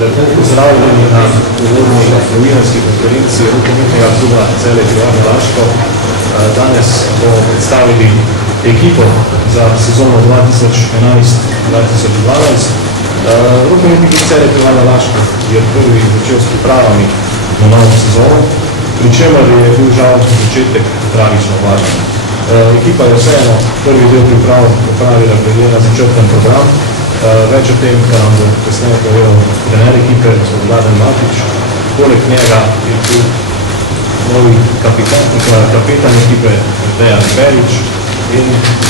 Lepo pozdravljeni na uvodni novinarski konferenci rokometnega kluba Celje Pivovarna Laško. Danes bomo predstavili ekipo za sezono 2011-2012. Rokometni klub Celje Pivovarna Laško je prvi začel s pripravami na novo sezono, pri čemer je bil žal začetek tragično važen. Ekipa je vseeno prvi del priprav opravila glede na začrtan program. Več o tem, kar nam bo kasneje povedal trener ekipe, gospod Vladan Matič. Poleg njega je tu novi kapetan ekipe Dejan Perič in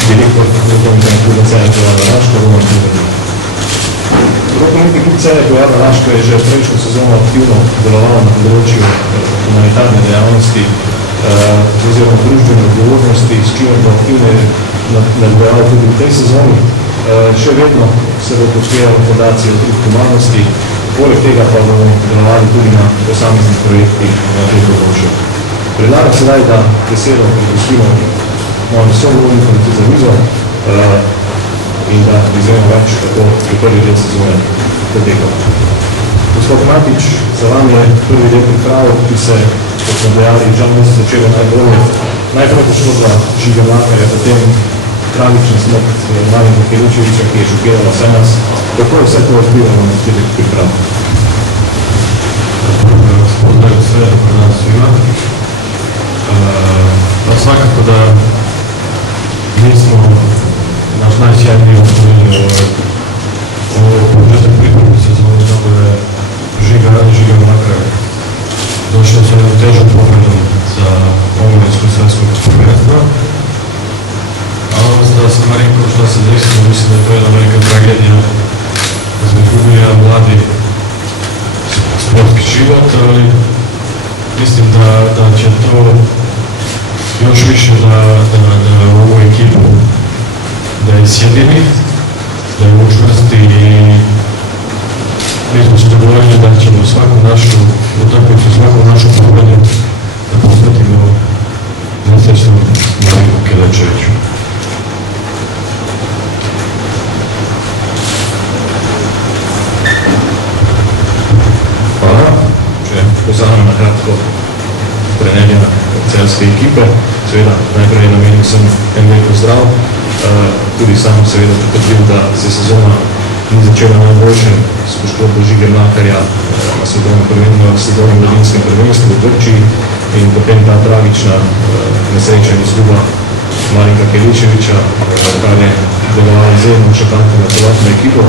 direktor rokometnega kluba Celje Pivovarna Laško Roman Tubernik. Rokometni klub Celje Pivovarna Laško je že prejšnjo sezono aktivno deloval na področju humanitarne dejavnosti oziroma družbene odgovornosti, s čimer bo aktivno nadaljeval tudi v tej sezoni. Še vedno se bo upoštevalo fundacijo Trud humanosti, poleg tega pa bomo delovali tudi na posameznih projektih na tem področju. Predlagam sedaj, da besedo prepustimo mojim sogovornikom tudi za mizo in da izvemo več, kako je prvi del sezone potekal. Gospod Matič, za vam je prvi del priprav, ki se, kot smo dejali, žal niso začelo najbolje. Najprej pošlo za Žiga Mlakarja, potem tragična smrt Marinka Keličevića, ki je šokirala vse nas. Kako je vse to odbivalo na začetek priprav? Pozdrav sve, dobar dan svima. Svakako da nismo naš najsjajniji otvorili ovo početak pripremi sezoni, nego je Žiga Mlakar došao sa jednom težom povredom za omladinsko svjetsko prvenstvo. A da sa Marinkom što se desilo, mislim da je to jedna velika tragedija da smo izgubili jedan mladi sportski život, ali mislim da će to još više da ovu ekipu da je sjedini, da je učvrsti i mi smo se dogovorili da ćemo svaku našu utakmicu, svaku našu pobjedu da posvetimo nesrećnom Marinku Keličeviću. Hvala. Če pozamem na kratko trenerja celske ekipe, seveda najprej namenil sem en velik pozdrav, tudi sam seveda potrdil, da se sezona ni začela najboljše s poškodbo Žige Mlakarja na svetovnem mladinskem prvenstvu v Grčiji in potem ta tragična nesreča in izguba Marinka Keličevića, kar je delovala izjemno šokantno na celotno ekipo.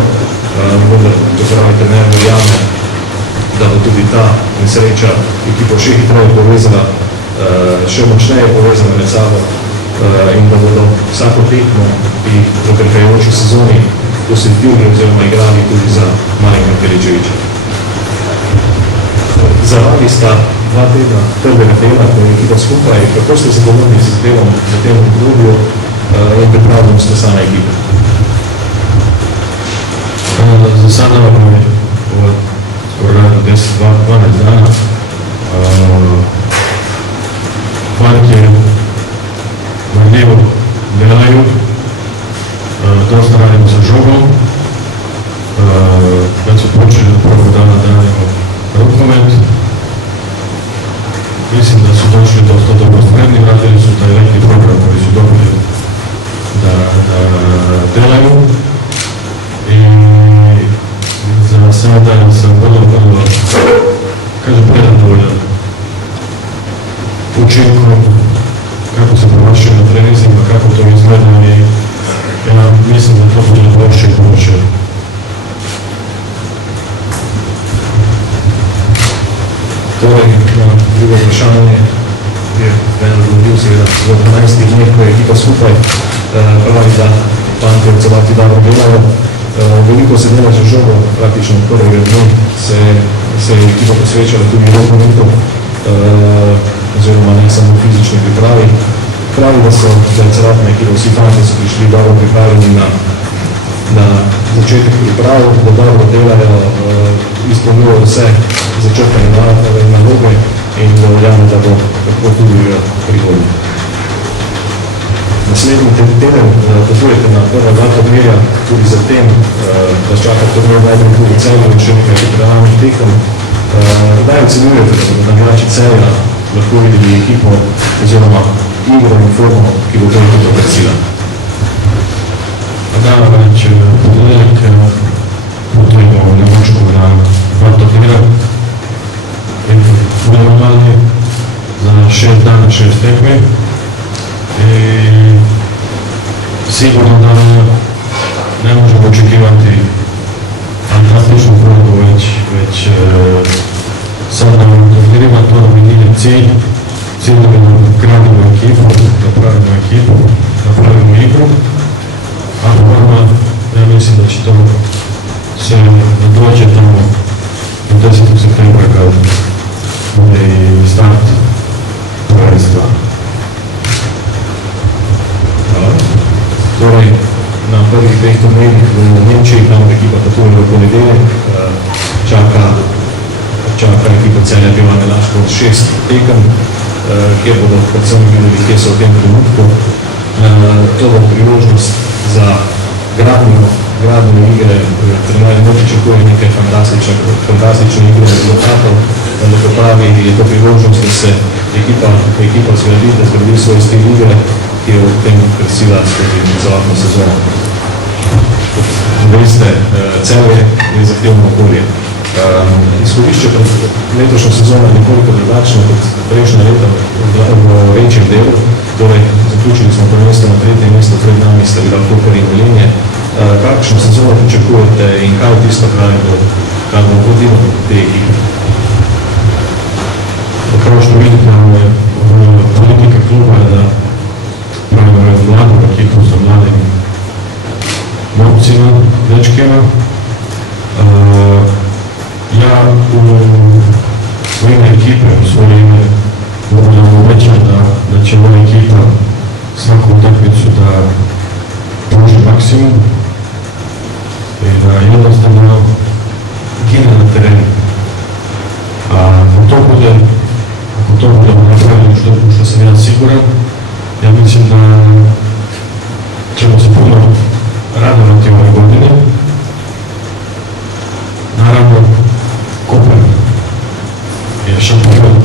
Vendar, kot pravi trener, verjame, da bo tudi ta nesreča ekipo še hitreje povezala, še močneje povezala med sabo in da bodo vsako tekmo in v prihajajoči sezoni posvetili oziroma igrali tudi za Marinka Keličevića. Za vami sta 2 tedna prvega dela, ko je ekipa skupaj. Kako ste zadovoljni z delom v tem obdobju in pripravljenost same ekipe? Za sada je skoro radno 10-12 dana. Partije marljivo delaju, dosta radimo sa žogom, već su počeli od prvog dana da radimo rukomet. Mislim da su došli dosta dobro spremni, radili su taj letni program koji su dobili da delaju i za sada sam vrlo, kažem, prezadovoljan učinkom, kako se promašaju na trenizima, kako to izgleda i ja mislim da to bude bolje i bolje. Torej, drugo vprašanje je eno dobil seveda v 12 dneh, ko je ekipa skupaj, pravi, da panke v celoti dobro delajo. Veliko se dela že žogo, praktično od prvega dne se je ekipa posvečala tudi rokometu, oziroma ne samo v fizični pripravi. Pravi, da je celotna ekipa, vsi fanti so prišli dobro pripravljeni na začetek priprav, da dobro delajo, izpolnjujejo vse začrtane naloge in da verjame, da bo tako tudi prihodnje. Naslednji teden potujete na prva dva turnirja, tudi zatem vas čaka turnir najbolj tudi Celje in še nekaj pripravljenih tekem. Kdaj ocenjujete, da bodo navijači Celja lahko videli ekipo oziroma igro in formo, ki bo to ekipo precila? Da, več ponedeljek potujemo v Nemočko na dva turnira in budemo imeli za 6 dana 6 tekmi. I sigurno da ne možemo očekivati fantastičnu formu već sad na turnirima to nam je cilj da gradimo ekipu, napravimo ekipu, napravimo igru, a forma, ja mislim da će to se dođe tamo do 10. septembra kad bude i start prvenstva. Torej, na prvih dveh turnirjih v Nemčiji, tam ekipa potuje v ponedeljek, čaka ekipa Celja Pivovarne Laško od 6 tekem, kjer bodo predvsem videli, kje so v tem trenutku. To bo priložnost za gradnjo igre, trener ne pričakuje nekaj fantastične igre rezultatov, da popravi je to priložnost, da se ekipa zgradi, da zgradi svoj stil igre, ki je v tem presila skozi celotno sezono. Veste, Celje je zahtevno okolje. Izhodišče pred letošnjo sezono je nekoliko drugačno kot prejšnja leta v večjem delu, torej zaključili smo prvenstvo na 3. mesto, pred nami sta bila Koper in Velenje. Kakšno sezono pričakujete in kaj je tisto, kar bo vodilo te ekipe? Kao što vidite, politika kluba je da pravimo mladu ekipu sa mladim momcima, dečkima. Ja u ime ekipe, u svoje ime, mogu da vam obećam da će moja ekipa svaku utakmicu da pruži maksimum i da jednostavno gine na terenu. Ako to budemo napravili što sam ja siguran, ja mislim da ćemo se puno radovati ove godine. Naravno, Koper je šampion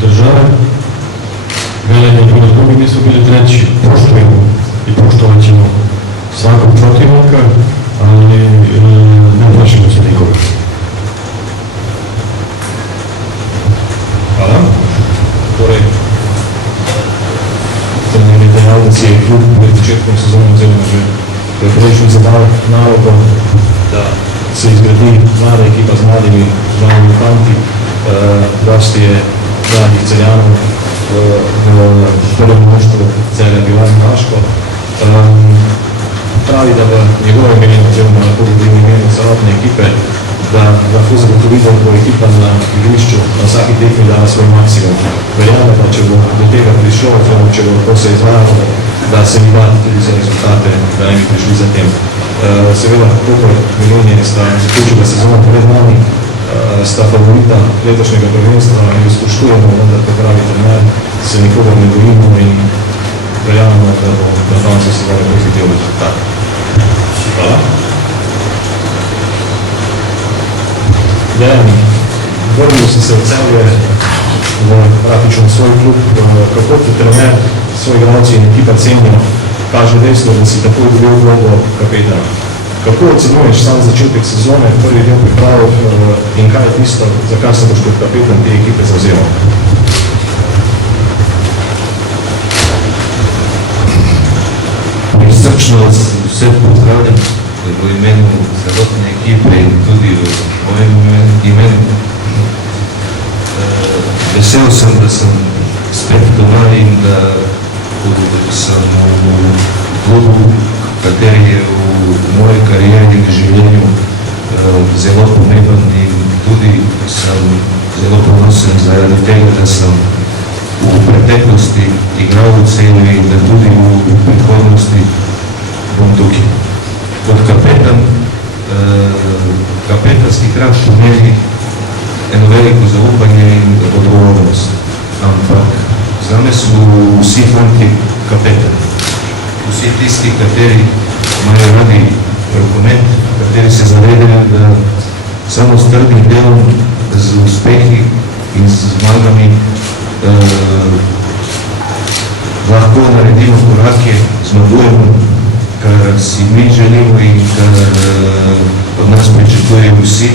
države, Velenje i drugi nisu bili treći, poštujemo i poštovat ćemo svakog protivnika, ali ne plašimo se nikoga. Hvala. Torej, trener je dejal, da si je klub pred začetkom sezone oziroma že prejšnji zadal nalogo, da se izgradi mlada ekipa z mladimi fanti, dosti je mladih Celjanov v prvem moštvu Celja Pivovarne Laško. Pravi, da v njegovem imenu oziroma na pozitivnem imenu celotne ekipe, da lahko zagotovi, da bo ekipa na igrišču na vsaki tekmi dala svoj maksimum. Verjame pa, če bo do tega prišlo, oziroma če bo lahko se izvajalo, da se ni bati tudi za rezultate, da ne bi prišli za tem. Seveda, Koper in Velenje sta zaključila sezono pred nami, sta favorita letošnjega prvenstva in jo spoštujemo, vendar pa pravi trener, se nikogar ne bojimo in verjamemo, da bo na koncu sezone pozitivni rezultat. Hvala. Dejan, vrnil si se v Celje, v praktično svoj klub, kako ti trener, svoj igralci in ekipa cenijo, kaže dejstvo, da si takoj dobil vlogo kapetana. Kako ocenuješ sam začetek sezone, prvi del priprav in kaj je tisto, za kar se boš kot kapetan te ekipe zavzemal? Srčno vse pozdravljam v imenu celotne ekipe in tudi v mojem imenu. Vesel sem, da sem spet doma in da sem v klubu, kateri je v moji karieri in življenju zelo pomemben in tudi sem zelo ponosen zaradi tega, da sem v preteklosti igral v Celju in da tudi v prihodnosti bom tukaj. Kot kapetan, kapetanski kraj pomeni eno veliko zaupanje in odgovornost, ampak zame so vsi fanti kapetani. vsi tisti, kateri imajo radi rokomet, kateri se zavedajo, da samo s trdnim delom, z uspehi in z zmagami lahko naredimo korake, zmagujemo, kar si mi želimo in kar od nas pričakujejo vsi,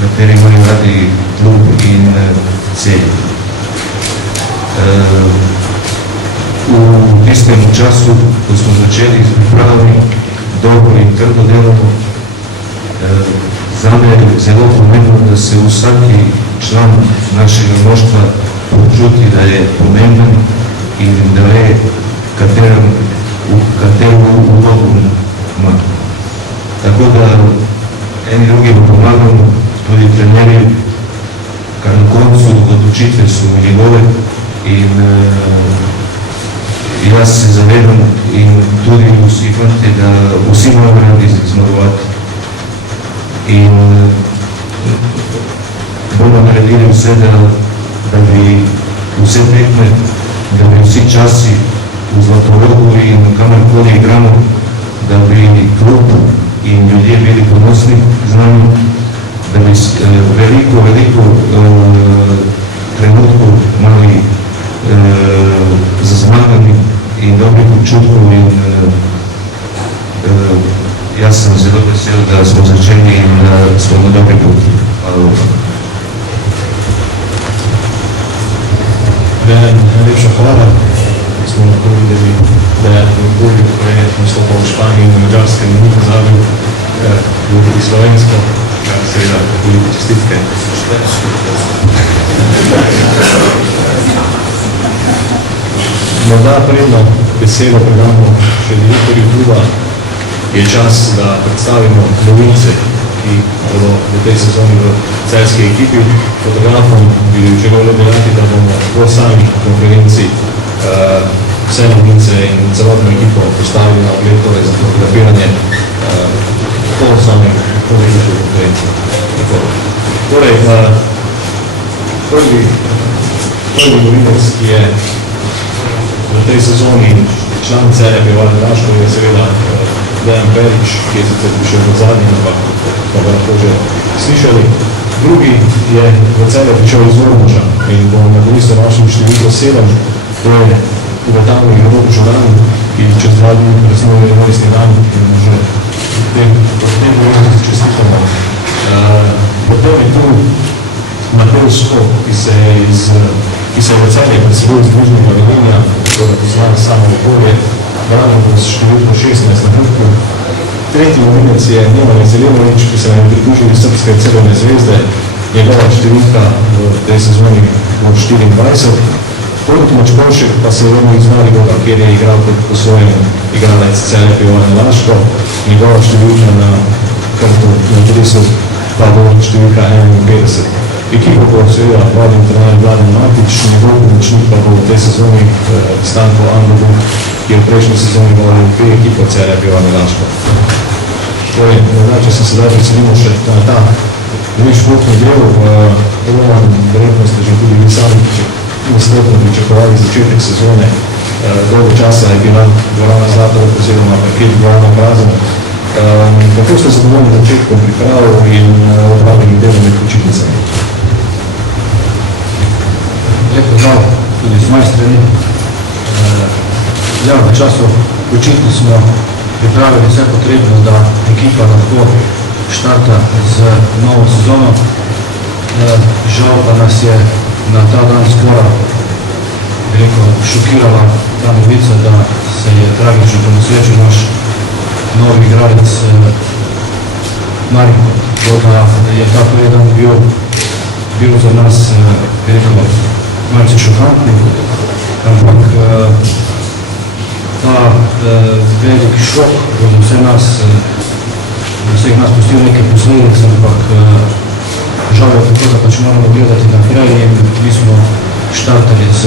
kateri imajo radi klub in cilj. V tistem času, ko smo začeli s pripravami, dobro in trdo delamo, zame je zelo pomembno, da se vsaki član našega moštva počuti, da je pomemben in da ve, katero vlogo ima. Tako da eni drugim pomagamo, tudi trenerji, kar na koncu odločitve so njegove in jaz se zavedam in tudi vsi fanti, da vsi moramo radi zmagovati. In bomo naredili vse, da bi vse tekme, da bi vsi časi v Zlatorogu in kamorkoli igramo, da bi klub in ljudje bili ponosni z nami, da bi veliko trenutkov imali za zmagami in dobrih občutkov in jaz sem zelo vesel, da smo začeli in da smo na dobri poti. Najlepša hvala. Smo lahko videli, da je Bogi prej nastopal v Španiji in v Mađarskem ni pozabil, tudi slovensko, kar seveda veliko čestitke. Morda predno besedo predamo še direktorju kluba, je čas, da predstavimo novince, ki bodo v tej sezoni v celjski ekipi. Fotografom bi želel dejati, da bomo v sami konferenci vse novince in celotno ekipo postavili na ogled, torej za fotografiranje po samem konferenci. Torej, prvi novinec, ki je v tej sezoni član Celja Pivovarne Laško, je seveda Dejan Perić, ki je sicer prišel v zadnji, ampak smo ga lahko že slišali. Drugi je v Celje prišel iz Ormoža in bomo nadomestili našim številko 7, to je ugotavljal Rok Žuran, ki čez 2 dni praznuje rojstni dan in že v tem rojstni čestitamo. Potem je tu Matej Skop, ki se je v Celje predstavil iz Bližnjega Velenja, to je poznan samo okolje, Brano s številko 16 na Hrtku. Tretji novinec je Neman Zelenović, ki se nam je pridružil iz Srpske crvene zvezde. Njegova številka v tej sezoni bo 24. Tomač Bošek pa se je vrnil iz Mariboda, kjer je igral kot posvojen igralec Celja Pivovarne Laško. Njegova številka na kartu na dresu pa bo številka 51. Ekipo bo seveda vodil trener Vladan Matić, njegov pomočnik pa bo v tej sezoni Stanko Andobuk, ki je v prejšnji sezoni vodil dve ekipo Celja Pivovarne Laško. Torej, če se sedaj preselimo še na ta drugi športni del, Roman, verjetno ste že tudi vi sami nestrpno pričakovali začetek sezone. Dolgo časa je bila dvorana Zlatorog oziroma parket dvorana prazen. Kako ste zadovoljni začetkom priprav in opravljenih delom med počitnicami? Lep pozdrav tudi z moje strani. Ja, v času počitnic smo pripravili vse potrebno, da ekipa lahko štarta z novo sezono. Žal pa nas je na ta dan skora šokirala ta novica, da se je tragično ponesrečil naš novi igralec Maribor. Da je ta prvi dan bil za nas malce šokantni, ampak ta velik šok bo za vseh nas pustil nekaj posledic, ampak žal je tako, da pač moramo gledati naprej in mi smo štartali z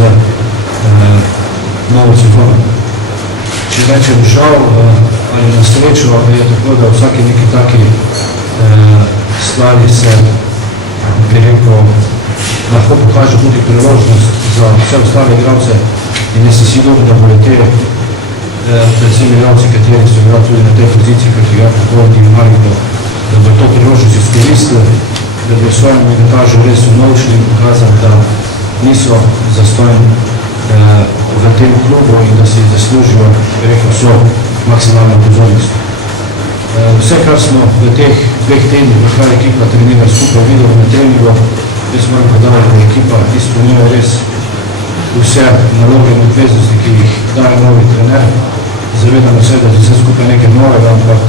novo sezono. Če rečem žal ali na srečo, je tako, da vsaki neki taki stvari se, bi rekel, lahko pokaže tudi priložnost za vse ostale igralce in jaz se sigurno, da bodo te predvsem igralci, kateri so igrali tudi na tej poziciji, kot igra Pokorni in Maribor, da bo to priložnost izkoristili, da bi v svojem minutažu res vnovšli in pokazali, da niso zastojni v tem klubu in da si zaslužijo, bi rekel, vso maksimalno pozornost. Vse, kar smo v teh 2 tednih, v kar ekipa trenira skupaj videli na treningu, jaz moram podavati, da ekipa izpolnjuje res vse naloge in obveznosti, ki jih daje novi trener. Zavedamo se, da je vse skupaj nekaj novega, ampak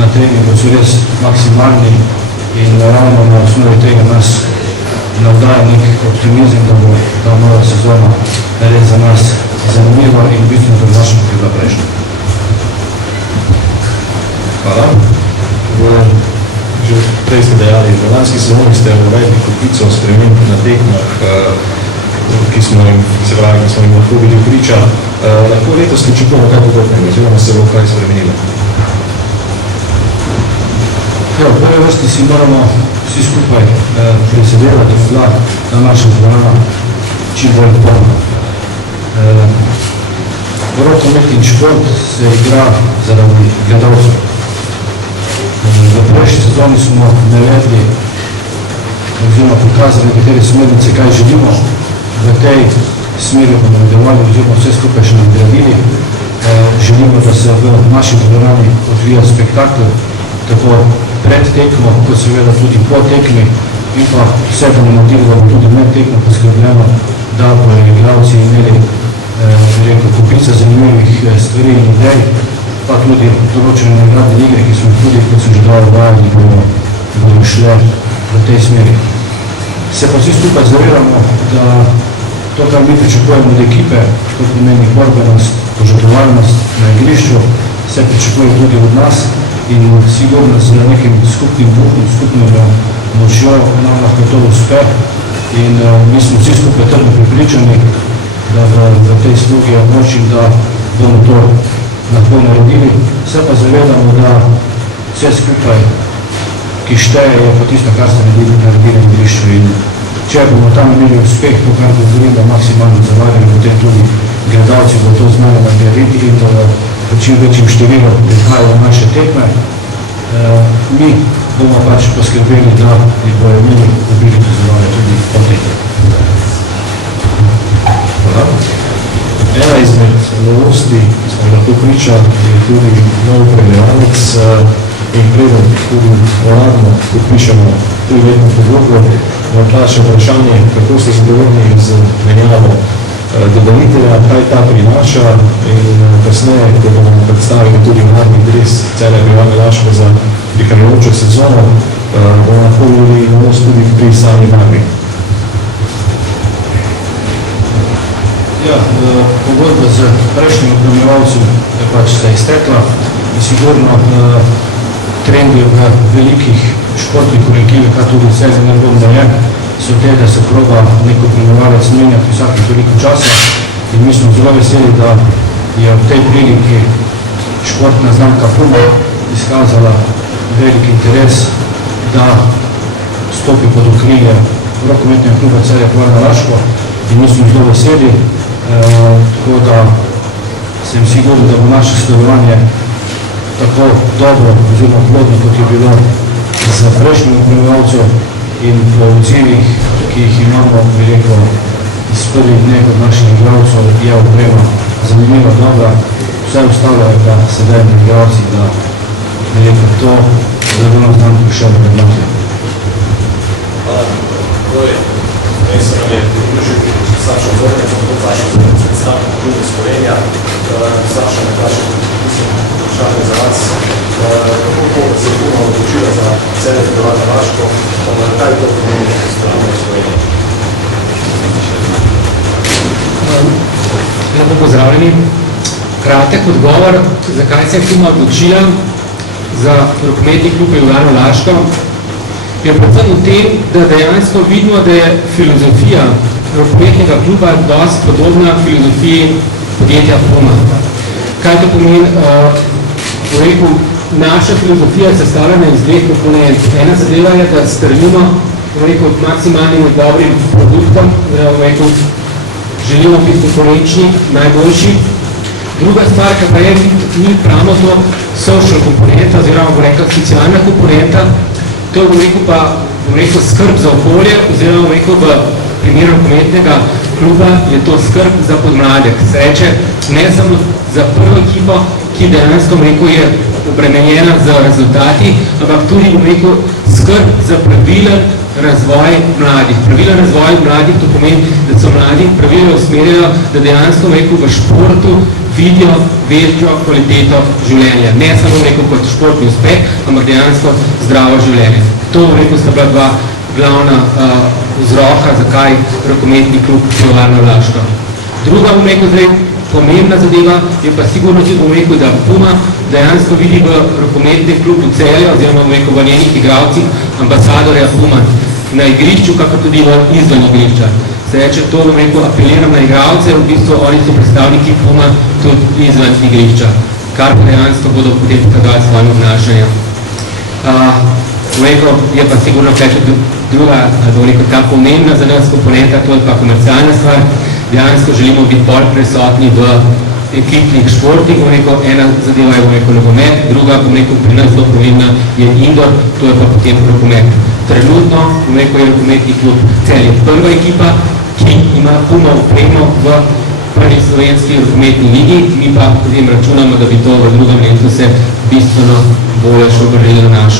na treningu so res maksimalni in ravno na osnovi tega nas navdaja nek optimizem, da bo ta nova sezona res za nas zanimiva in bistveno drugačna, kot je bila prejšnja. Hvala. Že prej ste dejali, v lanski sezoni ste uvedli kupico sprememb na tekmah, ki smo jim lahko bili priča. Lahko letos pričakujemo kaj podobnega, oziroma se bo kaj spremenilo? V prvi vrsti si moramo vsi skupaj prizadevati, da naša dvorana čim bolj polna. Rokomet in šport se igra zaradi gledalcev. V prejšnji sezoni smo navedli oziroma pokazali nekatere smernice, kaj želimo. V tej smeri bomo nadaljevali oziroma vse skupaj še nadgradili. Želimo, da se v naši dvorani odvija spektakl, tako pred tekmo, kot seveda tudi po tekmi, in pa vse bomo naredili, da bo tudi med tekmo poskrbljeno, da bodo igralci imeli kupica zanimivih stvari in idej, pa tudi določene nagradne igre, ki smo tudi, kot sem že dal vajali, bodo šle v tej smeri. Se pa vsi skupaj zavedamo, da to, kar mi pričakujemo od ekipe, to pomeni borbenost, požrtvovalnost na igrišču, se pričakuje tudi od nas in sigurno z nekim skupnim duhom, skupno močjo nam lahko to uspe in mi smo vsi skupaj trdno pripričani, da v tej slugi odločim, da bomo to lahko naredili. Se pa zavedamo, da vse skupaj, ki šteje, je pa tisto, kar se naredili na igrišču in če bomo tam imeli uspeh, to, kar govorim, da maksimalno zavadili, potem tudi gledalci bo to znali narediti in da v čim večjim številu prihajajo naše tekme. Mi bomo pač poskrbeli, da jih bojo imeli mobiliti zavadili tudi po tekme. Hvala. Ena izmed novosti, ki smo lahko pričali, je tudi nov pregljevalec in preden tudi uradno podpišemo 3-letno pogodbo, na plače vprašanje, kako ste zadovoljni z menjavo dobavitelja, kaj ta prinaša in kasneje, ko bomo predstavili tudi uradni dres Celja Pivovarne Laško za prihajajočo sezono, bomo lahko videli novost tudi pri sami barvi. Ja, pogodba z prejšnjim opremljevalcem je pač se iztekla in sigurno trendi v velikih športnih kolektivih, kar tudi Celje nedvomno je, so te, da se proba neko opremljevalec menjati vsake toliko časa in mi smo zelo veseli, da je v tej priliki športna znamka Puma izkazala velik interes, da stopi pod okrilje rokometnega kluba Celja Pivovarna Laško in mi smo zelo veseli, tako da sem siguren, da bo naše sodelovanje tako dobro oziroma plodno, kot je bilo z prejšnjim opremljevalcem in po odzivih, ki jih imamo, bi rekel, iz prvih dneh od naših igralcev, je oprema zanimiva, dobra, vse ostalo je pa sedaj na igralci, da bi rekel, to zagovorno znam prišel pred nami. Hvala. Jaz sem je pridružil Sašo Zornec, to Sašo predstavnik klubu Slovenija. Sašo, nekaj vprašanje za vas. Kako se je Puma odločila za Celje Pivovarne Laško, kaj to pomeni za strano Slovenije? Lepo pozdravljeni. Kratek odgovor, zakaj se je Puma odločila za rokometni klub Pivovarno Laško, je predvsem v tem, da dejansko vidimo, da je filozofija rokometnega kluba dosti podobna filozofiji podjetja Puma. Kaj to pomeni? Naša filozofija je sestavljena iz 2 komponent. Ena zadeva je, da stremimo k maksimalnim dobrim produktom, želimo biti konkurenčni, najboljši. Druga stvar, ki pa je, mi pravimo to social komponenta, oziroma bo rekel socialna komponenta, to je bom rekel skrb za okolje, oziroma bom rekel v primeru rokometnega kluba je to skrb za podmladek. Se reče, ne samo za prvo ekipo, ki dejansko bom rekel je obremenjena z rezultati, ampak tudi bom rekel skrb za pravilen razvoj mladih. Pravilen razvoj mladih, to pomeni, da so mladi pravilno usmerjajo, da dejansko bom rekel v športu vidijo večjo kvaliteto življenja. Ne samo rekel kot športni uspeh, ampak dejansko zdravo življenje. To rekel sta bila dva glavna vzroka, zakaj rokometni klub Pivovarna Laško. Druga bom rekel zdaj pomembna zadeva je pa sigurno tudi bom rekel, da Puma dejansko vidi v rokometni klubu Celje, oziroma bom rekel v njenih igralcih ambasadorja Puma na igrišču, kakor tudi izven igrišča. Se reče, to bom rekel, apeliram na igralce, v bistvu oni so predstavniki Puma tudi izven igrišča, kar pa dejansko bodo potem pokazali svojim obnašanjem. Je pa sigurno kaj druga, bom rekel, ta pomembna za nas komponenta, to je pa komercialna stvar. Dejansko želimo biti bolj prisotni v ekipnih športih, bom rekel, ena zadeva je, bom rekel, nogomet, druga, bom rekel, pri nas zelo pomembna je indoor, to je pa potem rokomet. Trenutno, bom rekel, je rokometni klub Celje prva ekipa, ki ima Puma opremo v prvi slovenski rokometni ligi, mi pa potem računamo, da bi to v drugem letu se bistveno bolje še obrnilo na naš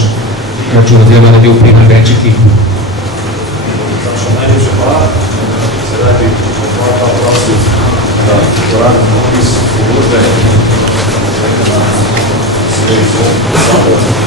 račun, oziroma da bi opremili več ekip. Najlepša hvala. Sedaj bi pa prosil, da uradno podpis pogodbe na svoj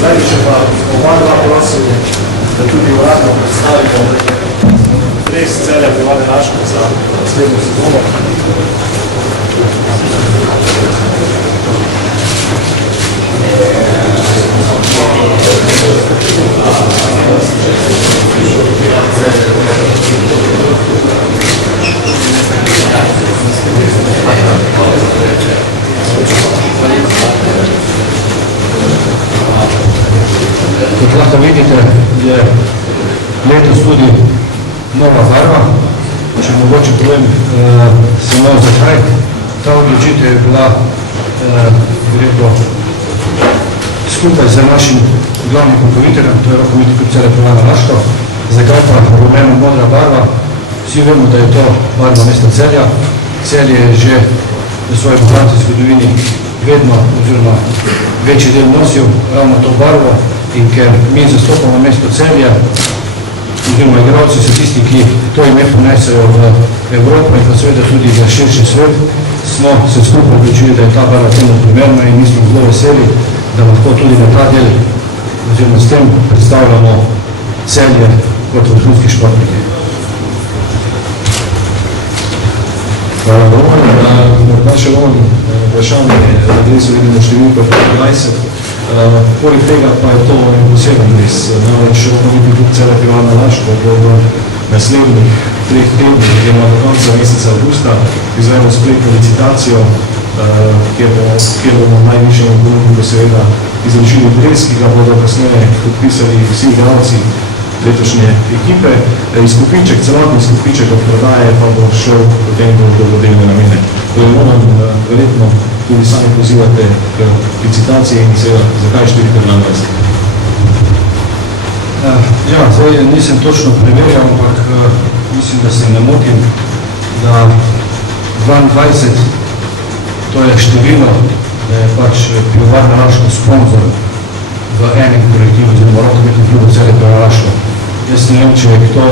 Zdaj bi še pa oba prosil, da tudi uradno predstavimo dres Celja Pivovarne Laško za naslednjo sezono. Kot lahko vidite, je letos tudi nova barva. Če mogoče povem samo zakaj. Ta odločitev je bila skupaj z našim glavnim pokroviteljem, to je rokometni klub Celje Pivovarna Laško. Zakaj pa rumeno-modra barva? Vsi vemo, da je to barva mesta Celja. Celje je že v svoji bogati zgodovini vedno oziroma večji del nosil ravno to barvo in ker mi zastopamo mesto Celje oziroma igralci so tisti, ki to ime ponesejo v Evropo in pa seveda tudi v širši svet, smo se skupaj odločili, da je ta barva temu primerna in mi smo zelo veseli, da lahko tudi na ta del oziroma s tem predstavljamo Celje kot vrhunski športniki. Hvala dovolj. Morda še vam vprašanje, na adresu vidimo številko 20. Poleg tega pa je to poseben adres. Namreč rokometni klub Celje Pivovarna Laško bo v naslednjih 3 tednih, oziroma do konca meseca avgusta, izvedel spletno licitacijo, kjer bomo v najvišjem ponudniku seveda izročili dres, ki ga bodo kasneje podpisali vsi igralci letošnje ekipe. Izkupiček, celotni izkupiček od prodaje pa bo šel potem v dobrodelne namene. Moram verjetno tudi sami pozivate k licitaciji in seveda zakaj številka 22? Ja, zdaj nisem točno preverjal, ampak mislim, da se ne motim, da 22 to je število, da je pač Pivovarna Laško sponzor v enem kolektivu, oziroma rokometnem klubu Celje Pivovarna Laško. Jaz ne vem, če je kdo,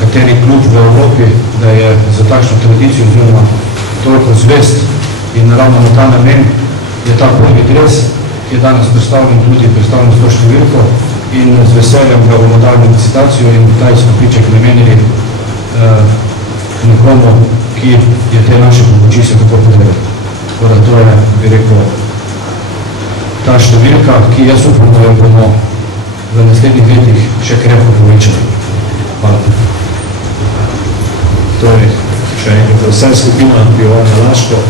kateri klub v Evropi, da je za takšno tradicijo oziroma toliko zvest in ravno na ta namen je ta prvi dres, ki je danes predstavljen tudi predstavljen s to številko in z veseljem ga bomo dali licitacijo in ta izkupiček namenili nekomu, ki je te naše pomoči se tako potrebno. Tako da to je, bi rekel, ta številka, ki jaz upam, da jo bomo v naslednjih letih še krepko povečali. Hvala. Torej, še enkrat, vsa skupina Pivovarna Laško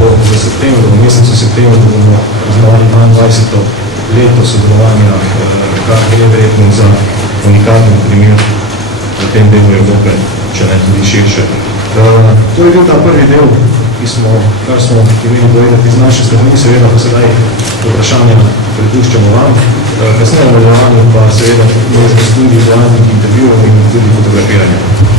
bo v septembru, v mesecu septembru bomo raznovali 22. leto sodelovanja, kar je verjetno za unikatni primer v tem delu Evrope, če ne tudi širše. To je bil ta prvi del, kar smo imeli povedati z naše strani, seveda pa sedaj vprašanja prepuščamo vam. Kasneje v nadaljevanju pa seveda možnost tudi individualnih intervjujev in tudi fotografiranja.